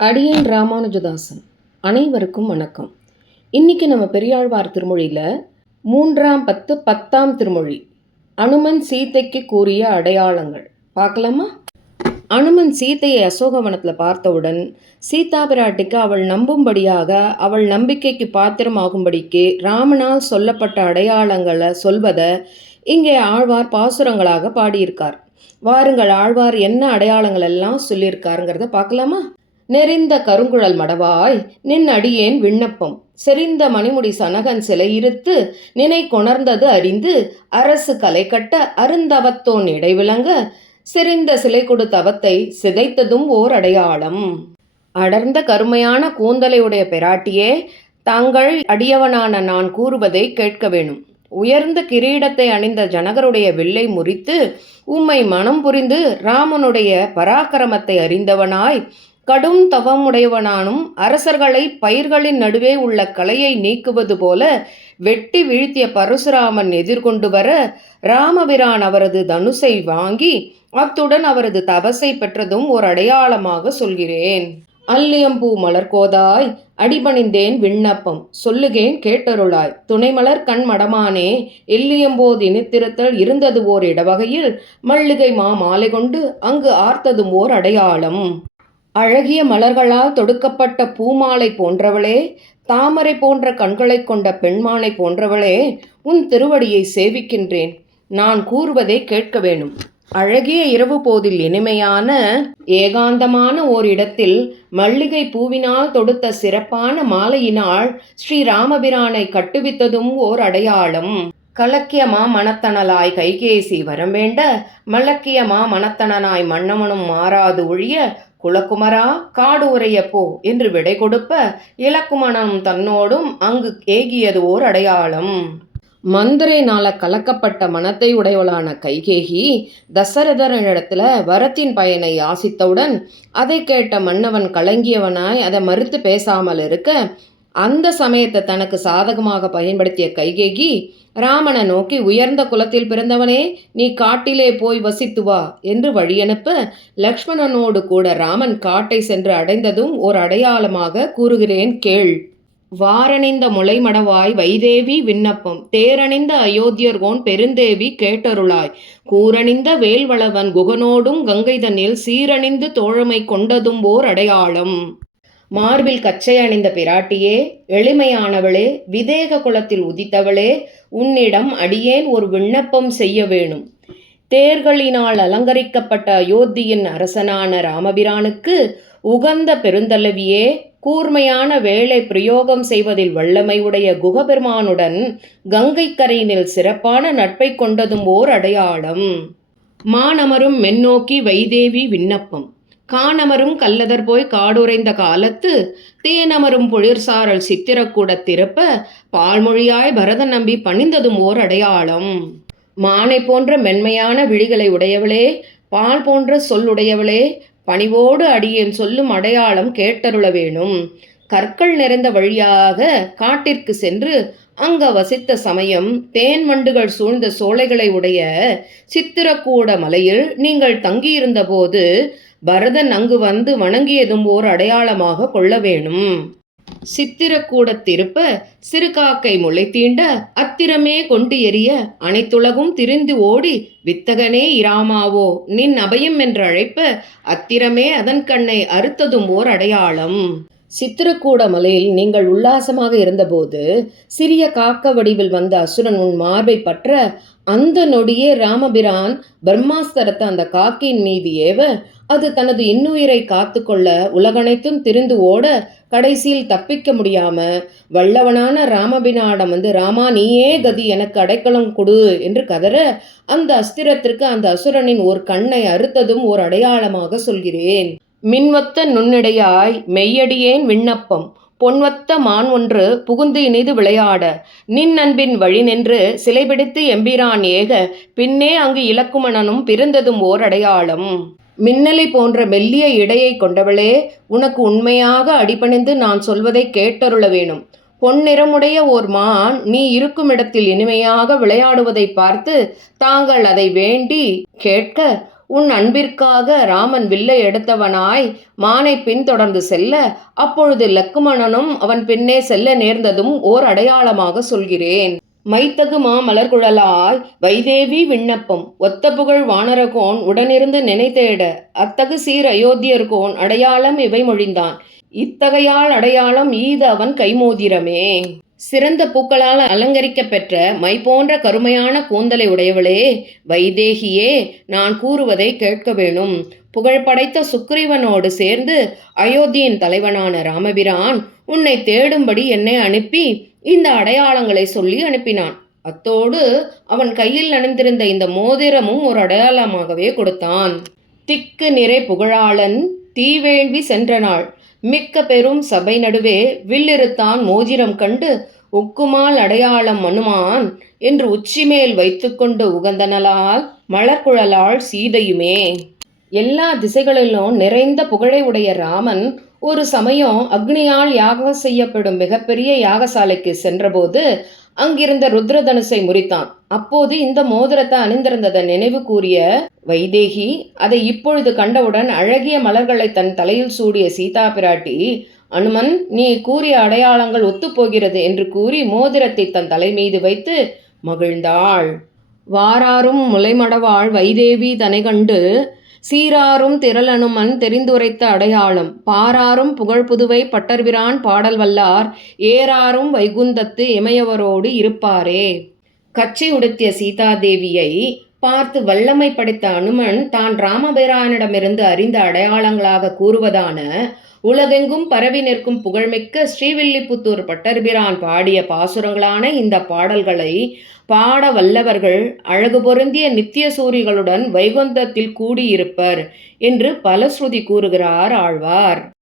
அடியேன் ராமானுஜதாசன். அனைவருக்கும் வணக்கம். இன்னைக்கு நம்ம பெரியாழ்வார் திருமொழியில் மூன்றாம் பத்து பத்தாம் திருமொழி அனுமன் சீதைக்கு கூறிய அடையாளங்கள். பார்க்கலாமா? அனுமன் சீதையை அசோகவனத்தில் பார்த்தவுடன் சீதா பிராட்டிக்கு அவள் நம்பும்படியாக அவள் நம்பிக்கைக்கு பாத்திரமாகும்படிக்கு ராமனால் சொல்லப்பட்ட அடையாளங்களை சொல்வதை இங்கே ஆழ்வார் பாசுரங்களாக பாடியிருக்கார். வாருங்கள் ஆழ்வார் என்ன அடையாளங்கள் எல்லாம் சொல்லியிருக்காருங்கிறத பார்க்கலாமா? நெறிந்த கருங்குழல் மடவாய் நின் அடியேன் விண்ணப்பம். செறிந்த மணிமுடி சனகன் சிலை இருத்து நினை கொணர்ந்தது அறிந்து அரசு கலை கட்ட அருந்தவத்தோன் இடைவிளங்க செறிந்த சிலை கொடுத்த அவத்தை சிதைத்ததும் ஓர் அடையாளம். அடர்ந்த கருமையான கூந்தலை உடைய பெராட்டியே தாங்கள் அடியவனான நான் கூறுவதை கேட்க வேணும். உயர்ந்த கிரீடத்தை அணிந்த ஜனகருடைய வில்லை முறித்து உம்மை மனம் புரிந்து ராமனுடைய பராக்கிரமத்தை அறிந்தவனாய் கடும் தவமுடையவனானும் அரசர்களை பயிர்களின் நடுவே உள்ள கலையை நீக்குவது போல வெட்டி வீழ்த்திய பரசுராமன் எதிர்கொண்டு வர ராமபிரான் அவரது தனுசை வாங்கி அத்துடன் அவரது தபசை பெற்றதும் ஒரு அடையாளமாக சொல்கிறேன். அல்லியம்பூ மலர்கோதாய் அடிபணிந்தேன் விண்ணப்பம் சொல்லுகேன் கேட்டருளாய். துணைமலர் கண் மடமானே எல்லியம்போது இனித்திருத்தல் இருந்தது ஓர் இடவகையில் மல்லிகை மா மாலை கொண்டு அங்கு ஆர்த்ததும் ஓர் அடையாளம். அழகிய மலர்களால் தொடுக்கப்பட்ட பூமாலை போன்றவளே தாமரை போன்ற கண்களைக் கொண்ட பெண்மானை போன்றவளே உன் திருவடியை சேவிக்கின்றேன். நான் கூறுவதை கேட்க வேணும். அழகிய இரவு போதில் இனிமையான ஏகாந்தமான ஓர் இடத்தில் மல்லிகை பூவினால் தொடுத்த சிறப்பான மாலையினால் ஸ்ரீராமபிரானை கட்டுவித்ததும் ஓர் அடையாளம். கலக்கியமா மனத்தனலாய் கைகேசி வரம் வேண்ட மலக்கியமா மனத்தனனாய் மன்னவனும் மாறாது ஒழிய குலக்குமரா காடு உரைய போ என்று விடை கொடுப்ப இலக்குமணம் தன்னோடும் அங்கு ஏகியது ஓர் அடையாளம். மந்திரைனால கலக்கப்பட்ட மனத்தை உடையவளான கைகேகி தசரதரனிடத்துல வரத்தின் பயனை யாசித்தவுடன் அதை கேட்ட மன்னவன் கலங்கியவனாய் அதை மறுத்து பேசாமல் இருக்க அந்த சமயத்தை தனக்கு சாதகமாக பயன்படுத்திய கைகேகி ராமனை நோக்கி உயர்ந்த குலத்தில் பிறந்தவனே நீ காட்டிலே போய் வசித்து வா என்று வழியனுப்ப லக்ஷ்மணனோடு கூட ராமன் காட்டை சென்று அடைந்ததும் ஒரு அடையாளமாக கூறுகிறேன் கேள். வாரணிந்த முளைமடவாய் வைதேவி விண்ணப்பம். தேரணிந்த அயோத்தியர்கோன் பெருந்தேவி கேட்டருளாய். கூரணிந்த வேல்வளவன் குகனோடும் கங்கைதனில் சீரணிந்து தோழமை கொண்டதும் ஓர் அடையாளம். மார்பில் கச்சை அணிந்த பிராட்டியே எளிமையானவளே விதேக குலத்தில் உதித்தவளே உன்னிடம் அடியேன் ஒரு விண்ணப்பம் செய்ய வேணும். தேர்களினால் அலங்கரிக்கப்பட்ட அயோத்தியின் அரசனான ராமபிரானுக்கு உகந்த பெருந்தலைவியே கூர்மையான வேலை பிரயோகம் செய்வதில் வல்லமை உடைய குகபெருமானுடன் கங்கை கரையினில் சிறப்பான நட்பை கொண்டதும் ஓர் அடையாளம். மானமரும் மென்னோக்கி வைதேவி விண்ணப்பம். காணமரும் கல்லதர் போய் காடுரைந்த காலத்து தேனமரும் பொழிர்சாரல் சித்திரக்கூட திறப்ப பால்மொழியாய் பரத நம்பி பணிந்ததும் ஓர் அடையாளம். மானை போன்ற மென்மையான விழிகளை உடையவளே பால் போன்ற சொல்லுடையவளே பணிவோடு அடியேன் சொல்லும் அடையாளம் கேட்டருள வேணும். கற்கள் நிறைந்த வழியாக காட்டிற்கு சென்று அங்க வசித்த சமயம் தேன் வண்டுகள் சூழ்ந்த சோலைகளை உடைய சித்திரக்கூட மலையில் நீங்கள் தங்கியிருந்த போது பரதன் அங்கு வந்து வணங்கியதும் ஓர் அடையாளமாக கொள்ள வேணும் சித்திரக்கூட திருப்ப சிறுகாக்கை முளை தீண்ட அத்திரமே கொண்டு எரிய அனைத்துலகும் திரிந்து ஓடி வித்தகனே இராமாவோ நின் அபயம் என்று அழைப்ப அத்திரமே அதன் கண்ணை அறுத்ததும் ஓர் அடையாளம். சித்திரக்கூட மலையில் நீங்கள் உல்லாசமாக இருந்தபோது சிறிய காக்க வடிவில் வந்த அசுரன் உன் மார்பை பற்ற அந்த நொடியே ராமபிரான் பிரம்மாஸ்தரத்தை அந்த காக்கின் மீது ஏவ அது தனது இன்னுயிரை காத்துக்கொள்ள உலகனைத்தும் திரிந்து ஓட கடைசியில் தப்பிக்க முடியாம வல்லவனான ராமபினாடம் வந்து ராமா நீயே கதி எனக்கு அடைக்கலம் கொடு என்று கதற அந்த அஸ்திரத்திற்கு அந்த அசுரனின் ஒரு கண்ணை அறுத்ததும் ஓர் அடையாளமாக சொல்கிறேன். மின்வத்த நுண்ணிடையாய் மெய்யடியேன் விண்ணப்பம். பொன்வத்த மான் ஒன்று புகுந்து இனிது விளையாட. நின் அன்பின் வழி நின்று சிலைபிடித்து எம்பிரான் ஏக. பின்னே அங்கு இலக்குமணனும் பிறந்ததும் ஓர் அடையாளம். மின்னலை போன்ற மெல்லிய இடையை கொண்டவளே உனக்கு உண்மையாக அடிபணிந்து நான் சொல்வதை கேட்டருள வேணும். பொன்னிறமுடைய ஓர் மான் நீ இருக்கும் இடத்தில் இனிமையாக விளையாடுவதை பார்த்து தாங்கள் அதை வேண்டி கேட்க உன் அன்பிற்காக ராமன் வில்லை எடுத்தவனாய் மானை பின்தொடர்ந்து செல்ல அப்பொழுது லக்குமணனும் அவன் பின்னே செல்ல நேர்ந்ததும் ஓர் அடையாளமாக சொல்கிறேன். மைத்தகு மாமலர்குழலாய் வைதேவி விண்ணப்பம். ஒத்த புகழ் வானரகோன் உடனிருந்து நினைத்தேட அத்தகு சீர் அயோத்தியர்கோன் அடையாளம் இவை மொழிந்தான். இத்தகையால் அடையாளம் ஈது அவன் கைமோதிரமே. சிறந்த பூக்களால் அலங்கரிக்கப்பெற்ற மை போன்ற கருமையான கூந்தலை உடையவளே வைதேகியே நான் கூறுவதை கேட்க வேணும். புகழ்படைத்த சுக்ரீவனோடு சேர்ந்து அயோத்தியின் தலைவனான ராமபிரான் உன்னை தேடும்படி என்னை அனுப்பி இந்த அடையாளங்களை சொல்லி அனுப்பினான். அத்தோடு அவன் கையில் அணிந்திருந்த இந்த மோதிரமும் ஒரு அடையாளமாகவே கொடுத்தான். திக்கு நிறை புகழாளன் தீவேள்வி சென்ற நாள் மிக்க பெரும் சபை நடுவே வில்லிருத்தான் மோதிரம் கண்டு உக்குமால் அடையாளம் மனுமான் என்று உச்சிமேல் வைத்துக்கொண்டு உகந்தனலால் மலர்குழலாள் சீதையுமே. எல்லா திசைகளிலும் நிறைந்த புகழை உடைய ராமன் ஒரு சமயம் அக்னியால் யாகம் செய்யப்படும் மிகப்பெரிய யாகசாலைக்கு சென்றபோது அங்கிருந்த ருத்ரதனுசை முறித்தான். அப்போது இந்த மோதிரத்தை அணிந்திருந்ததை நினைவு கூறிய வைதேகி அதை இப்பொழுது கண்டவுடன் அழகிய மலர்களை தன் தலையில் சூடிய சீதா பிராட்டி அனுமன் நீ கூறிய அடையாளங்கள் ஒத்துப்போகிறது என்று கூறி மோதிரத்தை தன் தலை மீது வைத்து மகிழ்ந்தாள். வாராரும் முளைமடவாள் வைதேவி தனை கண்டு சீராரும் திரளனுமன் தெரிந்துரைத்த அடையாளம். பாராரும் புகழ் புதுவை பட்டர்பிரான் பாடல் வல்லார். ஏறாரும் வைகுந்தத்து இமையவரோடு இருப்பாரே. கச்சி உடுத்திய சீதாதேவியை பார்த்து வல்லமை படைத்த அனுமன் தான் ராமபிரானிடமிருந்து அறிந்த அடையாளங்களாக கூறுவதான உலகெங்கும் பரவி நிற்கும் புகழ்மிக்க ஸ்ரீவில்லிபுத்தூர் பட்டர்பிரான் பாடிய பாசுரங்களான இந்த பாடல்களை பாட வல்லவர்கள் அழகு பொருந்திய நித்திய சூரிகளுடன் வைகுந்தத்தில் கூடியிருப்பர் என்று பலஸ்ருதி கூறுகிறார் ஆழ்வார்.